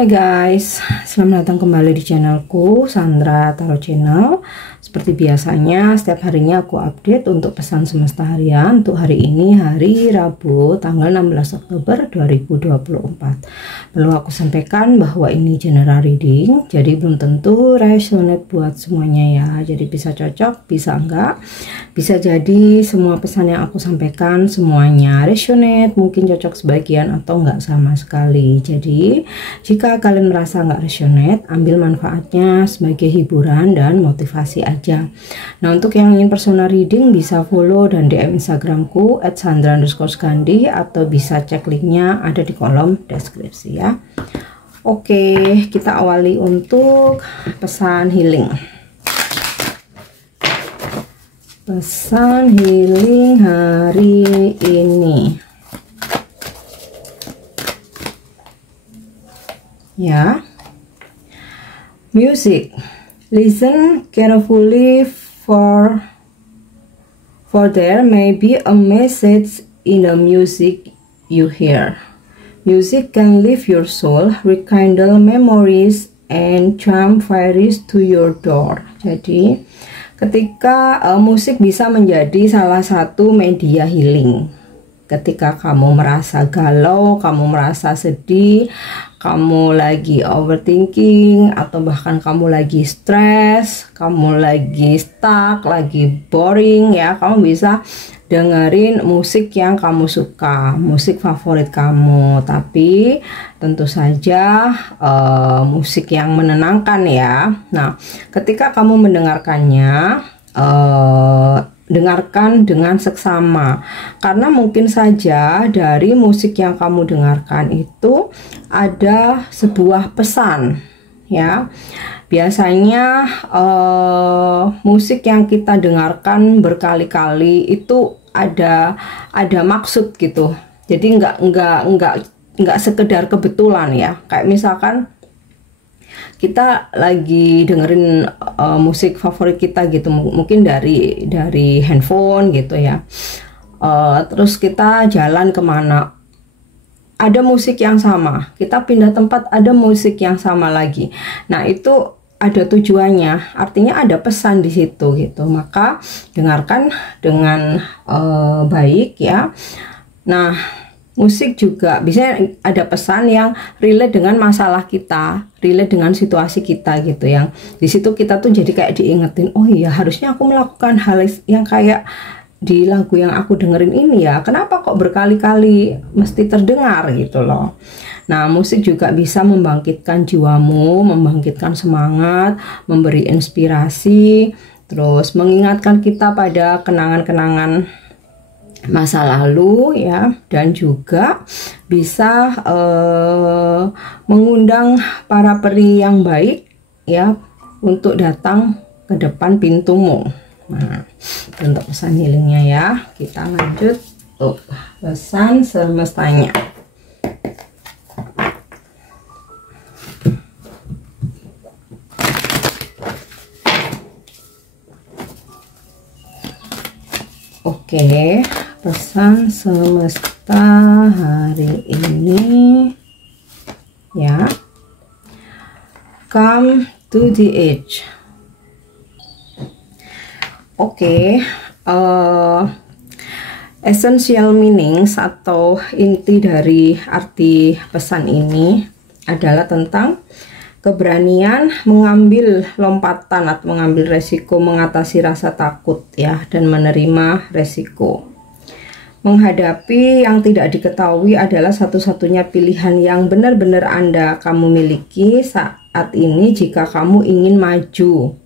Hai guys, selamat datang kembali di channelku Sandra Tarot Channel. Seperti biasanya setiap harinya aku update untuk pesan semesta harian. Untuk hari ini hari Rabu tanggal 16 Oktober 2024. Perlu aku sampaikan bahwa ini general reading, jadi belum tentu resonate buat semuanya ya. Jadi bisa cocok, bisa enggak. Bisa jadi semua pesan yang aku sampaikan semuanya resonate, mungkin cocok sebagian atau enggak sama sekali. Jadi jika kalian merasa nggak resonate, ambil manfaatnya sebagai hiburan dan motivasi aja. Nah, untuk yang ingin personal reading bisa follow dan DM Instagramku @sandra_skandi atau bisa cek linknya ada di kolom deskripsi ya. Oke, kita awali untuk pesan healing. Pesan healing hari ini. Ya, music. Listen carefully for there may be a message in the music you hear. Music can lift your soul, rekindle memories, and charm fairies to your door. Jadi, ketika musik bisa menjadi salah satu media healing. Ketika kamu merasa galau, kamu merasa sedih, kamu lagi overthinking, atau bahkan kamu lagi stres, kamu lagi stuck, lagi boring ya, kamu bisa dengerin musik yang kamu suka, musik favorit kamu. Tapi tentu saja musik yang menenangkan ya. Nah, ketika kamu mendengarkannya, dengarkan dengan seksama, karena mungkin saja dari musik yang kamu dengarkan itu ada sebuah pesan ya. Biasanya musik yang kita dengarkan berkali-kali itu ada maksud gitu. Jadi nggak sekedar kebetulan ya. Kayak misalkan kita lagi dengerin musik favorit kita gitu, mungkin dari handphone gitu ya, terus kita jalan kemana ada musik yang sama, kita pindah tempat ada musik yang sama lagi. Nah, itu ada tujuannya, artinya ada pesan di situ gitu. Maka dengarkan dengan baik ya. Nah, musik juga bisa ada pesan yang relate dengan masalah kita, relate dengan situasi kita gitu, yang di situ kita tuh jadi kayak diingetin, oh iya harusnya aku melakukan hal yang kayak di lagu yang aku dengerin ini ya, kenapa kok berkali-kali mesti terdengar gitu loh. Nah, musik juga bisa membangkitkan jiwamu, membangkitkan semangat, memberi inspirasi, terus mengingatkan kita pada kenangan-kenangan masa lalu ya, dan juga bisa mengundang para peri yang baik ya untuk datang ke depan pintumu. Nah, untuk pesan healingnya ya, kita lanjut untuk pesan semestanya. Oke, pesan semesta hari ini ya, come to the edge. Oke, essential meanings atau inti dari arti pesan ini adalah tentang keberanian mengambil lompatan atau mengambil resiko, mengatasi rasa takut ya, dan menerima resiko. Menghadapi yang tidak diketahui adalah satu-satunya pilihan yang benar-benar kamu miliki saat ini jika kamu ingin maju.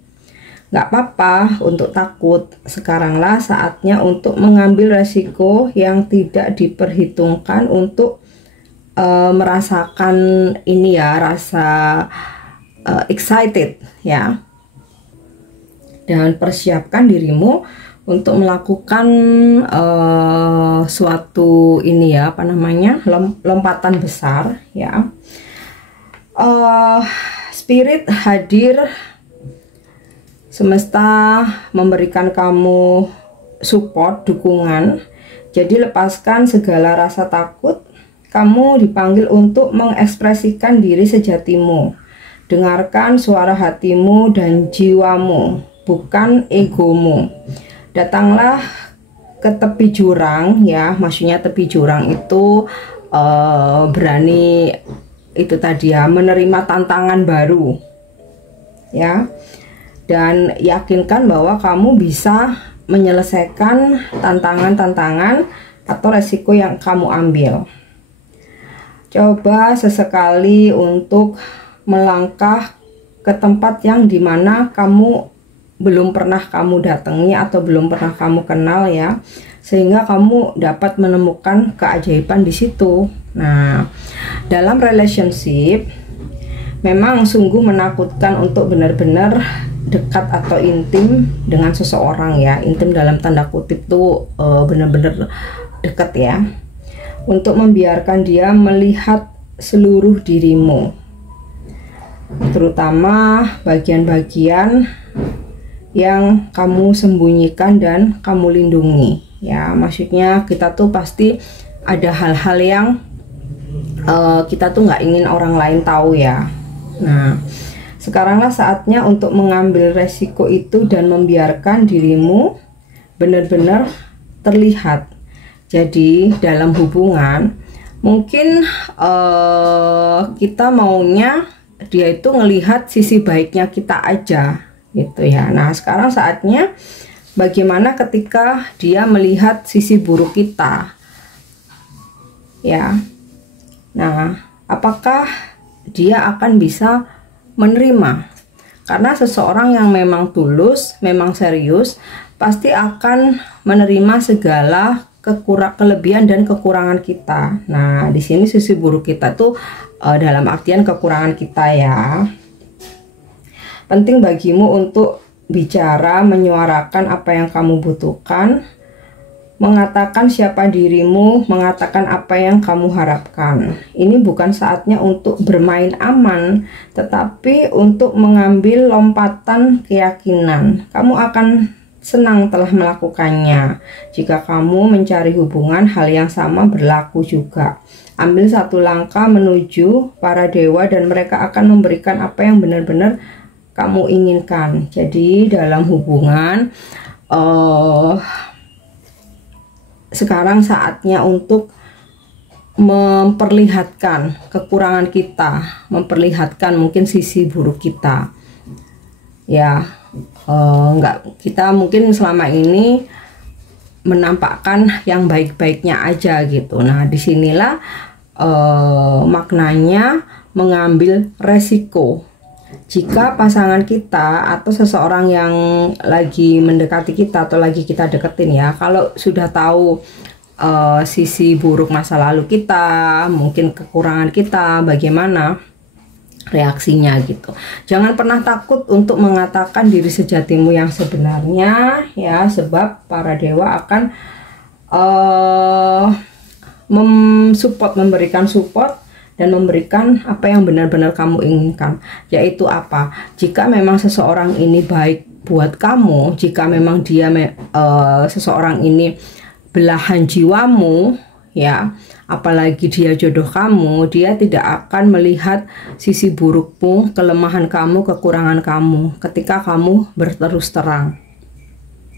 Gak apa-apa untuk takut, sekaranglah saatnya untuk mengambil resiko yang tidak diperhitungkan untuk merasakan ini ya, rasa excited ya, dan persiapkan dirimu untuk melakukan suatu ini ya, apa namanya, lompatan besar ya. Spirit hadir, semesta memberikan kamu support, dukungan. Jadi lepaskan segala rasa takut, kamu dipanggil untuk mengekspresikan diri sejatimu. Dengarkan suara hatimu dan jiwamu, bukan egomu. Datanglah ke tepi jurang, ya, maksudnya tepi jurang itu berani itu tadi ya, menerima tantangan baru, ya, dan yakinkan bahwa kamu bisa menyelesaikan tantangan-tantangan atau resiko yang kamu ambil. Coba sesekali untuk melangkah ke tempat yang dimana kamu belum pernah kamu datangi atau belum pernah kamu kenal, ya, sehingga kamu dapat menemukan keajaiban di situ. Nah, dalam relationship memang sungguh menakutkan untuk benar-benar dekat atau intim dengan seseorang, ya. Intim dalam tanda kutip tuh benar-benar dekat, ya. Untuk membiarkan dia melihat seluruh dirimu, terutama bagian-bagian yang kamu sembunyikan dan kamu lindungi, ya. Maksudnya kita tuh pasti ada hal-hal yang kita tuh nggak ingin orang lain tahu, ya. Nah, sekaranglah saatnya untuk mengambil resiko itu dan membiarkan dirimu benar-benar terlihat. Jadi dalam hubungan mungkin kita maunya dia itu ngelihat sisi baiknya kita aja, gitu ya. Nah, sekarang saatnya bagaimana ketika dia melihat sisi buruk kita, ya. Nah, apakah dia akan bisa menerima? Karena seseorang yang memang tulus, memang serius, pasti akan menerima segala kelebihan dan kekurangan kita. Nah, di sini sisi buruk kita tuh dalam artian kekurangan kita, ya. Penting bagimu untuk bicara, menyuarakan apa yang kamu butuhkan, mengatakan siapa dirimu, mengatakan apa yang kamu harapkan. Ini bukan saatnya untuk bermain aman, tetapi untuk mengambil lompatan keyakinan. Kamu akan senang telah melakukannya. Jika kamu mencari hubungan, hal yang sama berlaku juga. Ambil satu langkah menuju para dewa dan mereka akan memberikan apa yang benar-benar kamu inginkan. Jadi dalam hubungan sekarang saatnya untuk memperlihatkan kekurangan kita, memperlihatkan mungkin sisi buruk kita, ya. Kita mungkin selama ini menampakkan yang baik-baiknya aja gitu. Nah, disinilah maknanya mengambil resiko. Jika pasangan kita atau seseorang yang lagi mendekati kita atau lagi kita deketin, ya, kalau sudah tahu sisi buruk masa lalu kita, mungkin kekurangan kita, bagaimana reaksinya gitu. Jangan pernah takut untuk mengatakan diri sejatimu yang sebenarnya, ya, sebab para dewa akan memberikan support dan memberikan apa yang benar-benar kamu inginkan. Yaitu apa? Jika memang seseorang ini baik buat kamu, jika memang dia seseorang ini belahan jiwamu, ya, apalagi dia jodoh kamu, dia tidak akan melihat sisi burukmu, kelemahan kamu, kekurangan kamu ketika kamu berterus terang,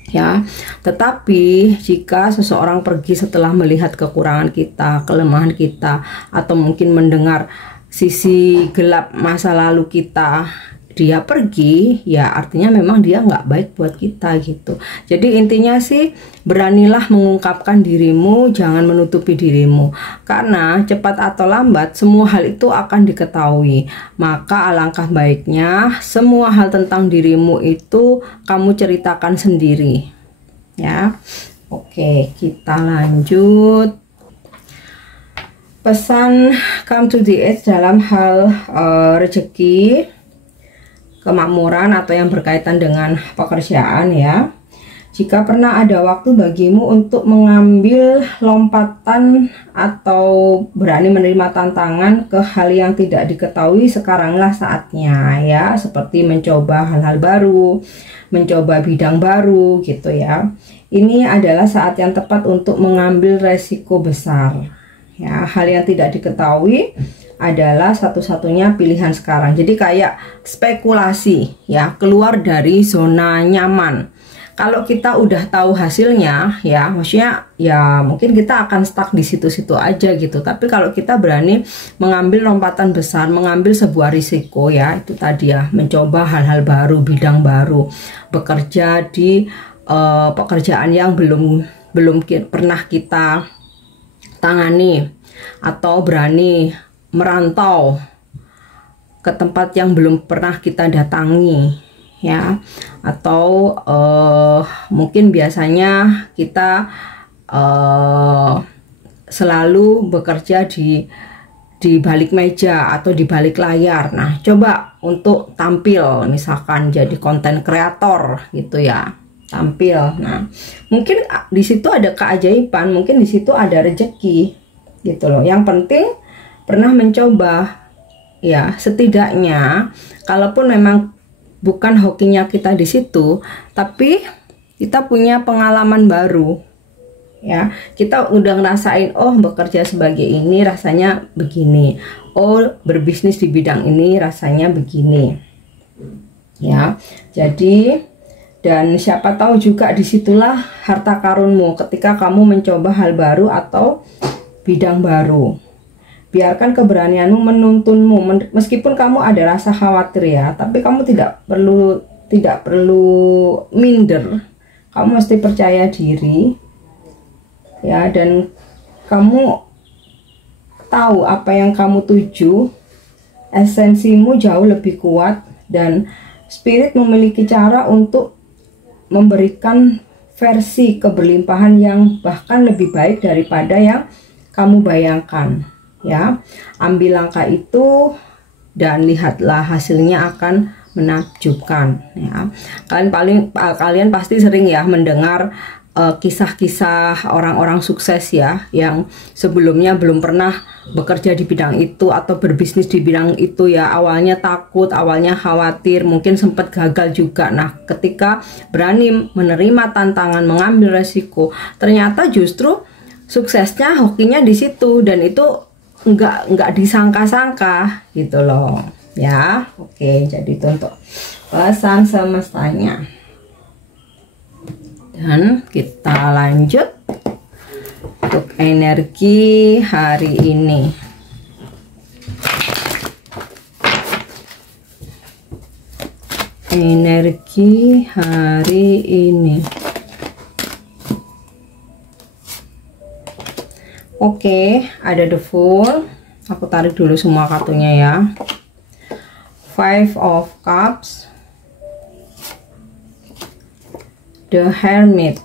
ya. Tetapi jika seseorang pergi setelah melihat kekurangan kita, kelemahan kita, atau mungkin mendengar sisi gelap masa lalu kita, dia pergi, ya artinya memang dia nggak baik buat kita gitu. Jadi intinya sih, beranilah mengungkapkan dirimu, jangan menutupi dirimu, karena cepat atau lambat semua hal itu akan diketahui. Maka alangkah baiknya semua hal tentang dirimu itu kamu ceritakan sendiri, ya. Oke, kita lanjut. Pesan come to the edge dalam hal rezeki, kemakmuran atau yang berkaitan dengan pekerjaan, ya. Jika pernah ada waktu bagimu untuk mengambil lompatan atau berani menerima tantangan ke hal yang tidak diketahui, sekaranglah saatnya, ya. Seperti mencoba hal-hal baru, mencoba bidang baru gitu, ya. Ini adalah saat yang tepat untuk mengambil resiko besar, Ya, hal yang tidak diketahui adalah satu-satunya pilihan sekarang. Jadi kayak spekulasi ya, keluar dari zona nyaman. Kalau kita udah tahu hasilnya ya, maksudnya ya mungkin kita akan stuck di situ-situ aja gitu. Tapi kalau kita berani mengambil lompatan besar, mengambil sebuah risiko ya, itu tadi ya, mencoba hal-hal baru, bidang baru, bekerja di pekerjaan yang belum pernah kita tangani, atau berani merantau ke tempat yang belum pernah kita datangi ya, atau mungkin biasanya kita selalu bekerja di balik meja atau di balik layar. Nah, coba untuk tampil, misalkan jadi konten kreator gitu ya, tampil. Nah, mungkin di situ ada keajaiban, mungkin di situ ada rezeki gitu loh. Yang penting pernah mencoba ya, setidaknya kalaupun memang bukan hokinya kita di situ, tapi kita punya pengalaman baru ya. Kita udah ngerasain, oh bekerja sebagai ini rasanya begini, oh berbisnis di bidang ini rasanya begini ya. Jadi, dan siapa tahu juga disitulah harta karunmu ketika kamu mencoba hal baru atau bidang baru. Biarkan keberanianmu menuntunmu, meskipun kamu ada rasa khawatir ya, tapi kamu tidak perlu minder. Kamu mesti percaya diri ya, dan kamu tahu apa yang kamu tuju, esensimu jauh lebih kuat, dan spirit memiliki cara untuk memberikan versi keberlimpahan yang bahkan lebih baik daripada yang kamu bayangkan ya. Ambil langkah itu dan lihatlah hasilnya akan menakjubkan ya. Kalian pasti sering ya mendengar kisah-kisah orang-orang sukses ya, yang sebelumnya belum pernah bekerja di bidang itu atau berbisnis di bidang itu ya. Awalnya takut, awalnya khawatir, mungkin sempat gagal juga. Nah, ketika berani menerima tantangan, mengambil resiko, ternyata justru suksesnya, hokinya di situ, dan itu nggak disangka-sangka gitu loh ya. Oke, jadi itu untuk pesan semestanya. Dan kita lanjut untuk energi hari ini. Energi hari ini. Oke, ada the Fool. Aku tarik dulu semua kartunya ya. Five of Cups, the Hermit,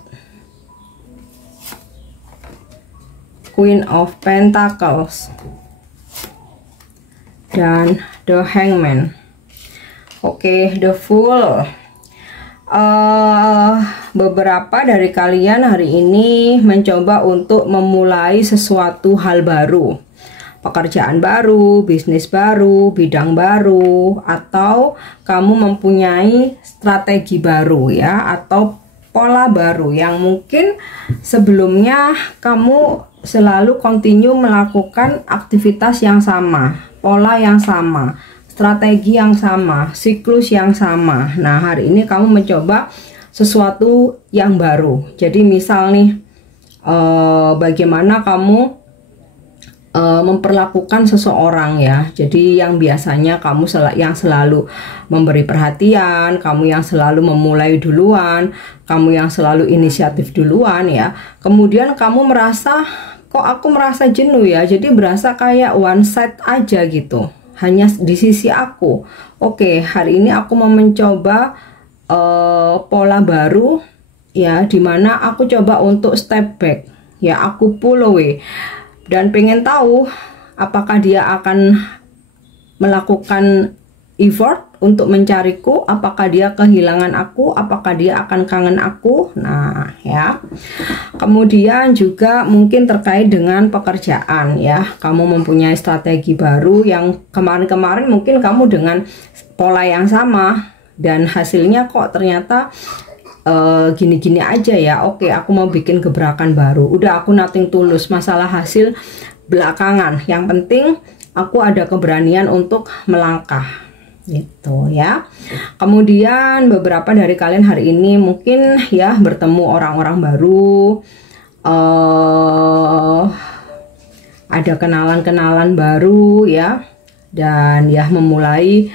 Queen of Pentacles, dan the Hangman. Oke, the Fool. Beberapa dari kalian hari ini mencoba untuk memulai sesuatu hal baru, pekerjaan baru, bisnis baru, bidang baru, atau kamu mempunyai strategi baru ya, atau pola baru yang mungkin sebelumnya kamu selalu continue melakukan aktivitas yang sama, pola yang sama, strategi yang sama, siklus yang sama. Nah, hari ini kamu mencoba sesuatu yang baru. Jadi misal nih, bagaimana kamu memperlakukan seseorang ya. Jadi yang biasanya kamu yang selalu memberi perhatian, kamu yang selalu memulai duluan, kamu yang selalu inisiatif duluan ya. Kemudian kamu merasa, kok aku merasa jenuh ya. Jadi berasa kayak one side aja gitu, hanya di sisi aku. Oke, hari ini aku mau mencoba pola baru ya, dimana aku coba untuk step back ya, aku pull away, dan pengen tahu apakah dia akan melakukan effort untuk mencariku, apakah dia kehilangan aku, apakah dia akan kangen aku. Nah ya, kemudian juga mungkin terkait dengan pekerjaan ya, kamu mempunyai strategi baru yang kemarin-kemarin mungkin kamu dengan pola yang sama, dan hasilnya kok ternyata gini-gini aja ya. Oke, aku mau bikin gebrakan baru, udah aku nothing tulus, masalah hasil belakangan. Yang penting aku ada keberanian untuk melangkah gitu ya. Kemudian beberapa dari kalian hari ini mungkin ya bertemu orang-orang baru, ada kenalan-kenalan baru ya, dan ya memulai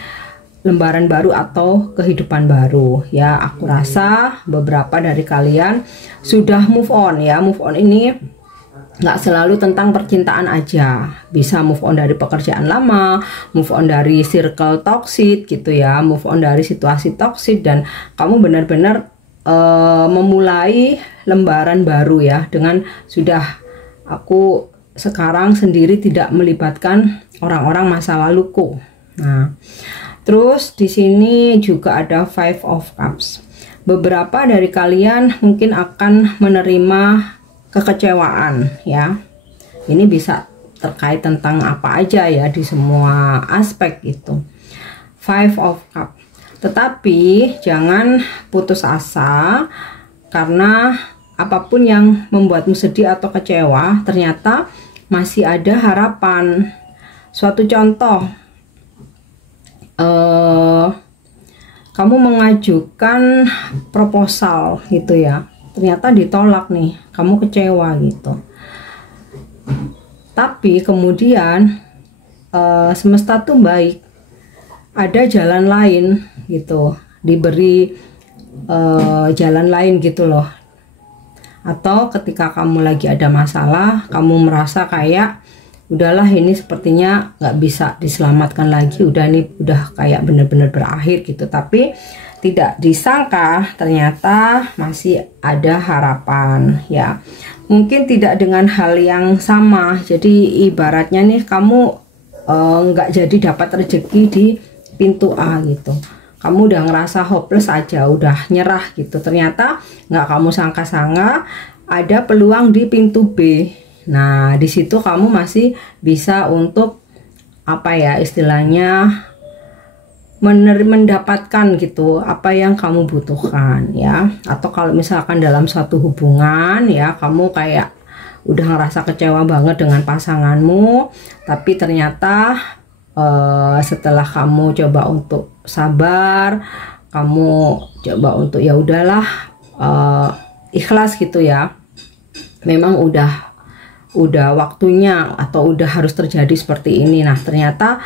lembaran baru atau kehidupan baru ya. Aku rasa beberapa dari kalian sudah move on ya. Move on ini nggak selalu tentang percintaan aja, bisa move on dari pekerjaan lama, move on dari circle toxic gitu ya, move on dari situasi toxic, dan kamu benar-benar memulai lembaran baru ya, dengan sudah aku sekarang sendiri tidak melibatkan orang-orang masa laluku. Nah, terus di sini juga ada Five of Cups. Beberapa dari kalian mungkin akan menerima kekecewaan ya. Ini bisa terkait tentang apa aja ya, di semua aspek itu. Five of Cups. Tetapi jangan putus asa, karena apapun yang membuatmu sedih atau kecewa, ternyata masih ada harapan. Suatu contoh, kamu mengajukan proposal gitu ya, ternyata ditolak nih, kamu kecewa gitu. Tapi kemudian semesta tuh baik, ada jalan lain gitu, diberi jalan lain gitu loh. Atau ketika kamu lagi ada masalah, kamu merasa kayak udahlah ini sepertinya nggak bisa diselamatkan lagi, udah kayak bener-bener berakhir gitu, tapi tidak disangka ternyata masih ada harapan ya. Mungkin tidak dengan hal yang sama, jadi ibaratnya nih kamu nggak jadi dapat rezeki di pintu A gitu, kamu udah ngerasa hopeless aja, udah nyerah gitu, ternyata nggak kamu sangka-sangka ada peluang di pintu B. Nah, di situ kamu masih bisa untuk apa ya, istilahnya mendapatkan gitu apa yang kamu butuhkan ya. Atau kalau misalkan dalam suatu hubungan ya, kamu kayak udah ngerasa kecewa banget dengan pasanganmu, tapi ternyata setelah kamu coba untuk sabar, kamu coba untuk ya udahlah, ikhlas gitu ya, memang udah waktunya atau udah harus terjadi seperti ini. Nah, ternyata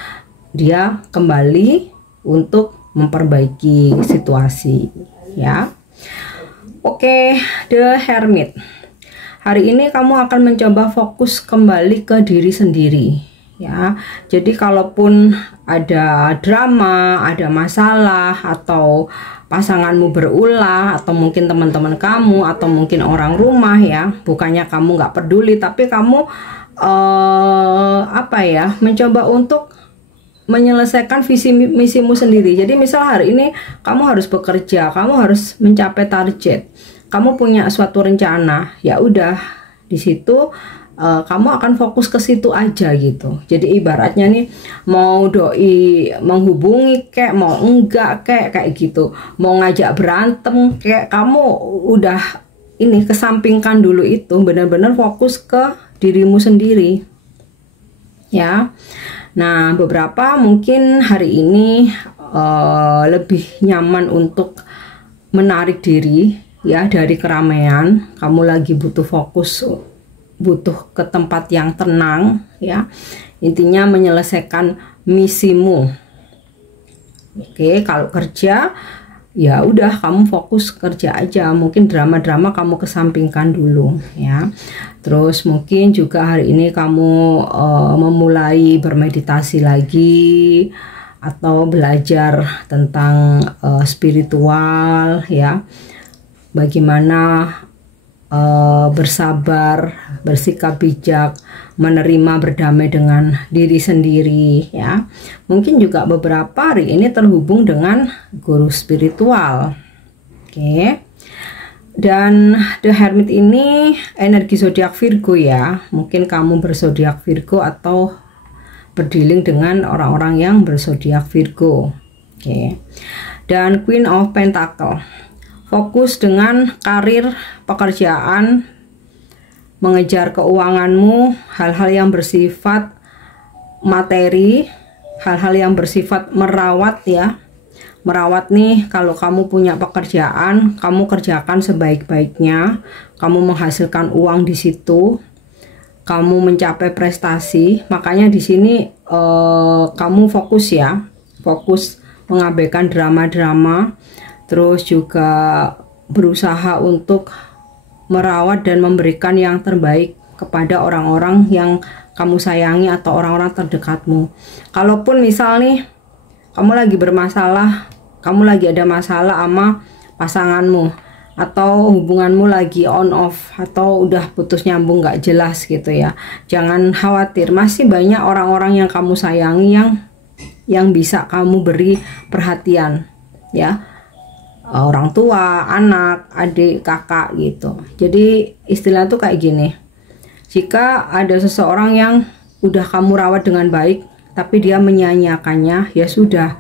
dia kembali untuk memperbaiki situasi ya. Oke, The Hermit. Hari ini kamu akan mencoba fokus kembali ke diri sendiri ya. Jadi kalaupun ada drama, ada masalah, atau pasanganmu berulah, atau mungkin teman-teman kamu, atau mungkin orang rumah ya, bukannya kamu nggak peduli, tapi kamu apa ya, mencoba untuk menyelesaikan visi misimu sendiri. Jadi misal hari ini kamu harus bekerja, kamu harus mencapai target, kamu punya suatu rencana, ya udah di situ kamu akan fokus ke situ aja gitu. Jadi ibaratnya nih, mau doi menghubungi kayak mau enggak kayak gitu, mau ngajak berantem kayak, kamu udah ini kesampingkan dulu itu, benar-benar fokus ke dirimu sendiri ya. Nah, beberapa mungkin hari ini lebih nyaman untuk menarik diri ya dari keramaian. Kamu lagi butuh fokus, butuh ke tempat yang tenang ya. Intinya menyelesaikan misimu. Oke, kalau kerja ya udah kamu fokus kerja aja, mungkin drama-drama kamu kesampingkan dulu ya. Terus mungkin juga hari ini kamu memulai bermeditasi lagi, atau belajar tentang spiritual ya, bagaimana bersabar, bersikap bijak, menerima, berdamai dengan diri sendiri ya. Mungkin juga beberapa hari ini terhubung dengan guru spiritual. Oke. Dan The Hermit ini energi zodiak Virgo ya. Mungkin kamu berzodiak Virgo atau berdealing dengan orang-orang yang berzodiak Virgo. Oke. Dan Queen of Pentacle, fokus dengan karir, pekerjaan, mengejar keuanganmu, hal-hal yang bersifat materi, hal-hal yang bersifat merawat ya. Merawat nih, kalau kamu punya pekerjaan, kamu kerjakan sebaik-baiknya, kamu menghasilkan uang di situ, kamu mencapai prestasi. Makanya di sini kamu fokus ya, fokus mengabaikan drama-drama, terus juga berusaha untuk merawat dan memberikan yang terbaik kepada orang-orang yang kamu sayangi atau orang-orang terdekatmu. Kalaupun misal nih kamu lagi bermasalah, kamu lagi ada masalah sama pasanganmu, atau hubunganmu lagi on off, atau udah putus nyambung gak jelas gitu ya, jangan khawatir, masih banyak orang-orang yang kamu sayangi yang bisa kamu beri perhatian ya, orang tua, anak, adik, kakak gitu. Jadi istilah tuh kayak gini, jika ada seseorang yang udah kamu rawat dengan baik tapi dia menyia-nyiakannya, ya sudah,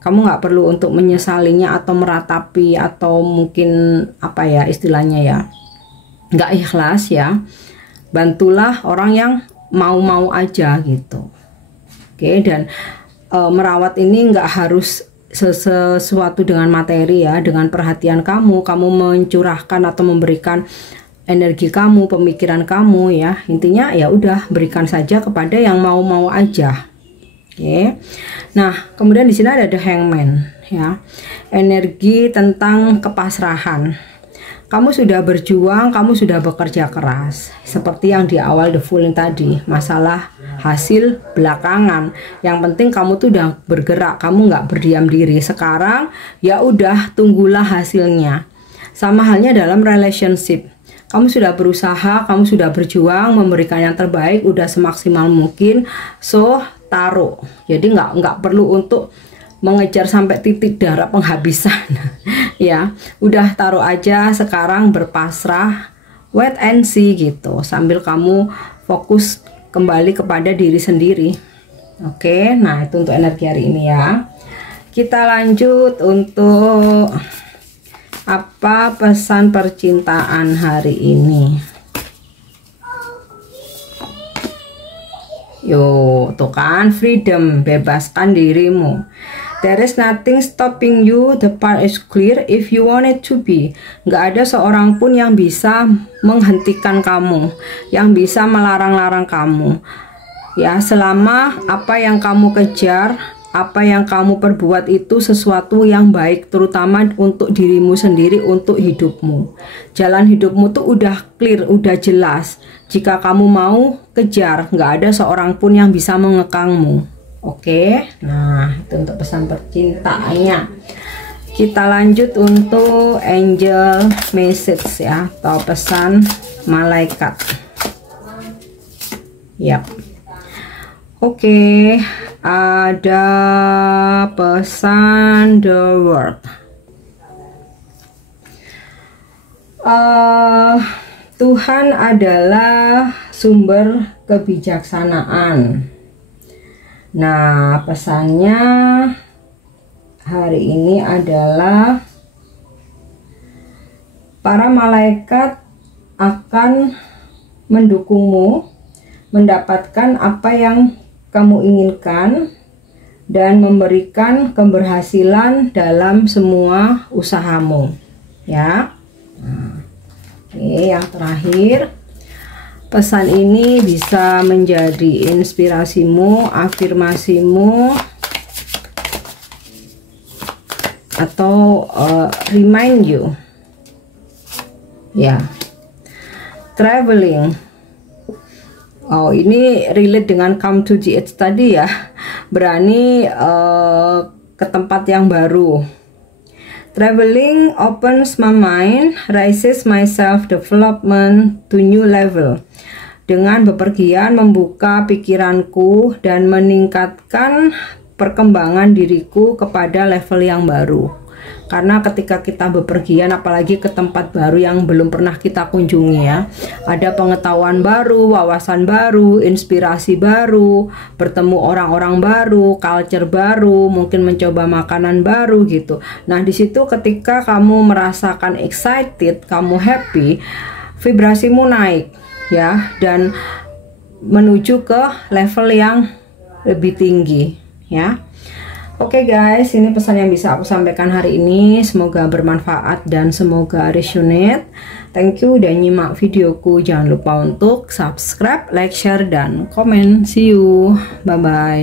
kamu nggak perlu untuk menyesalinya atau meratapi atau mungkin apa ya istilahnya ya, nggak ikhlas ya. Bantulah orang yang mau-mau aja gitu. Oke, dan merawat ini nggak harus sesuatu dengan materi ya, dengan perhatian kamu mencurahkan atau memberikan energi kamu, pemikiran kamu ya. Intinya ya udah, berikan saja kepada yang mau-mau aja. Oke. Nah, kemudian di sini ada The Hangman ya. Energi tentang kepasrahan. Kamu sudah berjuang, kamu sudah bekerja keras. Seperti yang di awal The Fool tadi, masalah hasil belakangan. Yang penting kamu tuh udah bergerak, kamu nggak berdiam diri. Sekarang ya udah, tunggulah hasilnya. Sama halnya dalam relationship. Kamu sudah berusaha, kamu sudah berjuang, memberikan yang terbaik, udah semaksimal mungkin. So, taruh. Jadi nggak perlu untuk mengejar sampai titik darah penghabisan. Ya, udah taruh aja sekarang, berpasrah, wait and see gitu. Sambil kamu fokus kembali kepada diri sendiri. Oke, nah itu untuk energi hari ini ya. Kita lanjut untuk apa pesan percintaan hari ini. Yo, tuh kan, freedom, bebaskan dirimu. There is nothing stopping you, the path is clear if you want it to be. Nggak ada seorang pun yang bisa menghentikan kamu, yang bisa melarang-larang kamu. Ya, selama apa yang kamu kejar, apa yang kamu perbuat itu sesuatu yang baik, terutama untuk dirimu sendiri, untuk hidupmu. Jalan hidupmu tuh udah clear, udah jelas. Jika kamu mau kejar, nggak ada seorang pun yang bisa mengekangmu. Oke, nah itu untuk pesan percintaannya. Kita lanjut untuk angel message ya, atau pesan malaikat. Yap. Oke, ada pesan the world. Tuhan adalah sumber kebijaksanaan. Nah, pesannya hari ini adalah para malaikat akan mendukungmu mendapatkan apa yang kamu inginkan dan memberikan keberhasilan dalam semua usahamu ya. Nah, oke, yang terakhir, pesan ini bisa menjadi inspirasimu, afirmasimu, atau remind you ya. Traveling. Oh, ini relate dengan come to the edge tadi ya. Berani ke tempat yang baru. Traveling opens my mind, raises my self development to new level. Dengan bepergian membuka pikiranku dan meningkatkan perkembangan diriku kepada level yang baru. Karena ketika kita bepergian, apalagi ke tempat baru yang belum pernah kita kunjungi ya, ada pengetahuan baru, wawasan baru, inspirasi baru, bertemu orang-orang baru, culture baru, mungkin mencoba makanan baru gitu. Nah, di situ ketika kamu merasakan excited, kamu happy, vibrasimu naik. ya, dan menuju ke level yang lebih tinggi ya. Oke guys, ini pesan yang bisa aku sampaikan hari ini. Semoga bermanfaat dan semoga resonate. Thank you udah nyimak videoku. Jangan lupa untuk subscribe, like, share, dan komen. See you. Bye-bye.